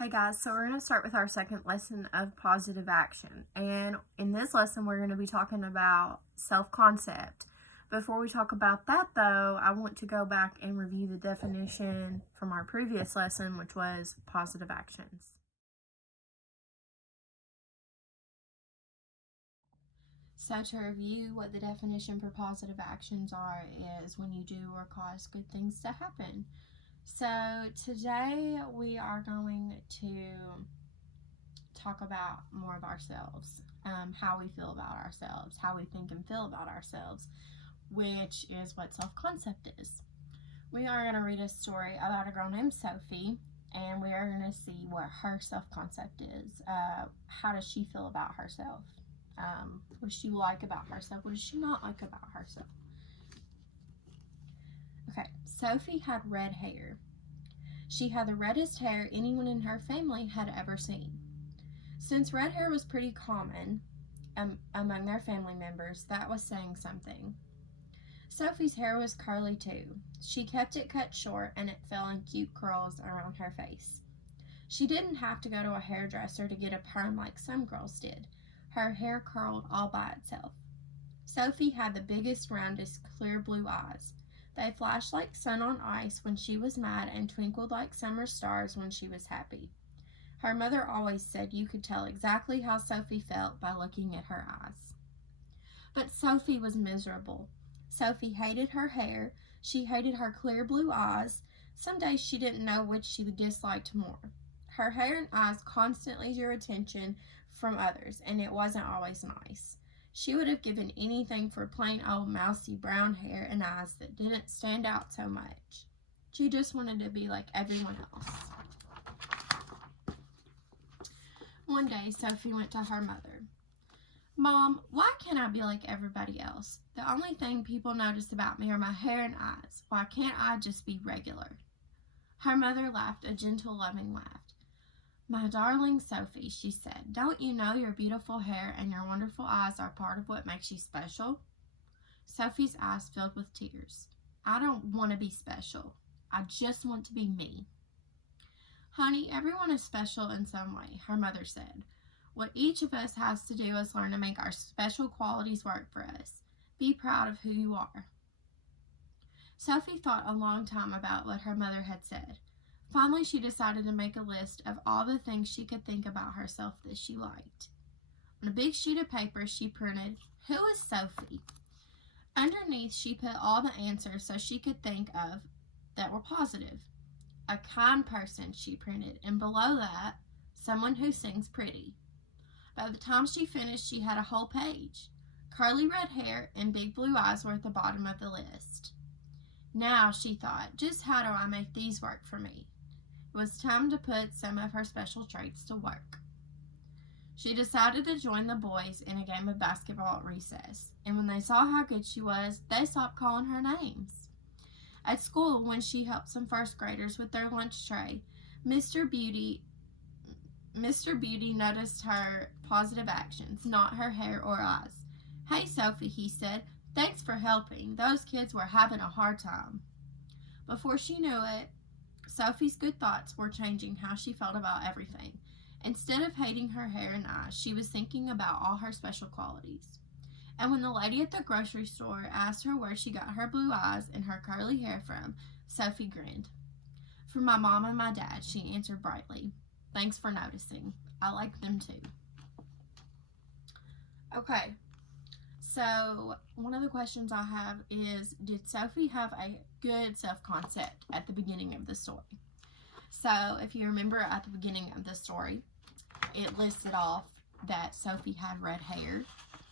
Hey guys, so we're going to start with our second lesson of positive action. And in this lesson, we're going to be talking about self-concept. Before we talk about that though, I want to go back and review the definition from our previous lesson, which was positive actions. So to review what the definition for positive actions are is when you do or cause good things to happen. So today we are going to talk about more of ourselves, how we feel about ourselves, how we think and feel about ourselves, which is what self-concept is. We are going to read a story about a girl named Sophie, and we are going to see what her self-concept is. How does she feel about herself? What does she like about herself? What does she not like about herself? Okay, Sophie had red hair. She had the reddest hair anyone in her family had ever seen. Since red hair was pretty common among their family members, that was saying something. Sophie's hair was curly too. She kept it cut short and it fell in cute curls around her face. She didn't have to go to a hairdresser to get a perm like some girls did. Her hair curled all by itself. Sophie had the biggest, roundest, clear blue eyes. They flashed like sun on ice when she was mad and twinkled like summer stars when she was happy. Her mother always said you could tell exactly how Sophie felt by looking at her eyes. But Sophie was miserable. Sophie hated her hair. She hated her clear blue eyes. Some days she didn't know which she disliked more. Her hair and eyes constantly drew attention from others, and it wasn't always nice. She would have given anything for plain old mousy brown hair and eyes that didn't stand out so much. She just wanted to be like everyone else. One day, Sophie went to her mother. Mom, why can't I be like everybody else? The only thing people notice about me are my hair and eyes. Why can't I just be regular? Her mother laughed a gentle, loving laugh. My darling Sophie, she said, don't you know your beautiful hair and your wonderful eyes are part of what makes you special? Sophie's eyes filled with tears. I don't want to be special. I just want to be me. Honey, everyone is special in some way, her mother said. What each of us has to do is learn to make our special qualities work for us. Be proud of who you are. Sophie thought a long time about what her mother had said. Finally, she decided to make a list of all the things she could think about herself that she liked. On a big sheet of paper, she printed, "Who is Sophie?" Underneath, she put all the answers so she could think of that were positive. A kind person, she printed, and below that, someone who sings pretty. By the time she finished, she had a whole page. Curly red hair and big blue eyes were at the bottom of the list. Now, she thought, just how do I make these work for me? It was time to put some of her special traits to work. She decided to join the boys in a game of basketball at recess, and when they saw how good she was, they stopped calling her names. At school, when she helped some first graders with their lunch tray, Mr. Beauty noticed her positive actions, not her hair or eyes. Hey, Sophie, he said, thanks for helping. Those kids were having a hard time. Before she knew it, Sophie's good thoughts were changing how she felt about everything. Instead of hating her hair and eyes, she was thinking about all her special qualities. And when the lady at the grocery store asked her where she got her blue eyes and her curly hair from, Sophie grinned. From my mom and my dad, she answered brightly. Thanks for noticing. I like them too. Okay, so one of the questions I have is, did Sophie have a good self-concept at the beginning of the story? So if you remember at the beginning of the story, it listed off that Sophie had red hair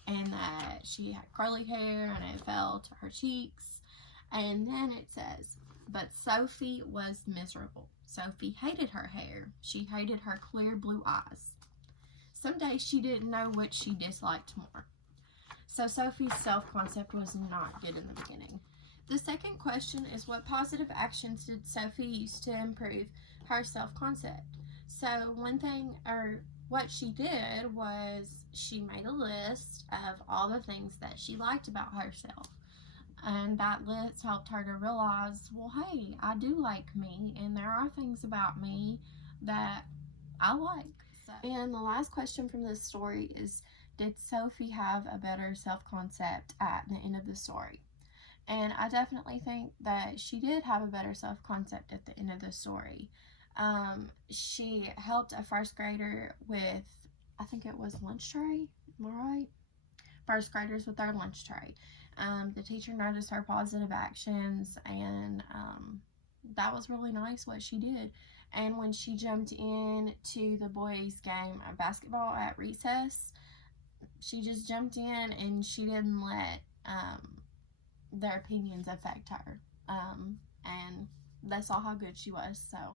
and that she had curly hair and it fell to her cheeks. And then it says, but Sophie was miserable. Sophie hated her hair. She hated her clear blue eyes. Some days she didn't know which she disliked more. So Sophie's self-concept was not good in the beginning. The second question is, what positive actions did Sophie use to improve her self-concept? So what she did was she made a list of all the things that she liked about herself. And that list helped her to realize, well, hey, I do like me, and there are things about me that I like. So. And the last question from this story is, did Sophie have a better self-concept at the end of the story? And I definitely think that she did have a better self-concept at the end of the story. She helped a first grader with, I think it was lunch tray, am I right? First graders with their lunch tray. The teacher noticed her positive actions, and that was really nice what she did. And when she jumped in to the boys' game of basketball at recess, she just jumped in and she didn't let their opinions affect her. And they saw how good she was. So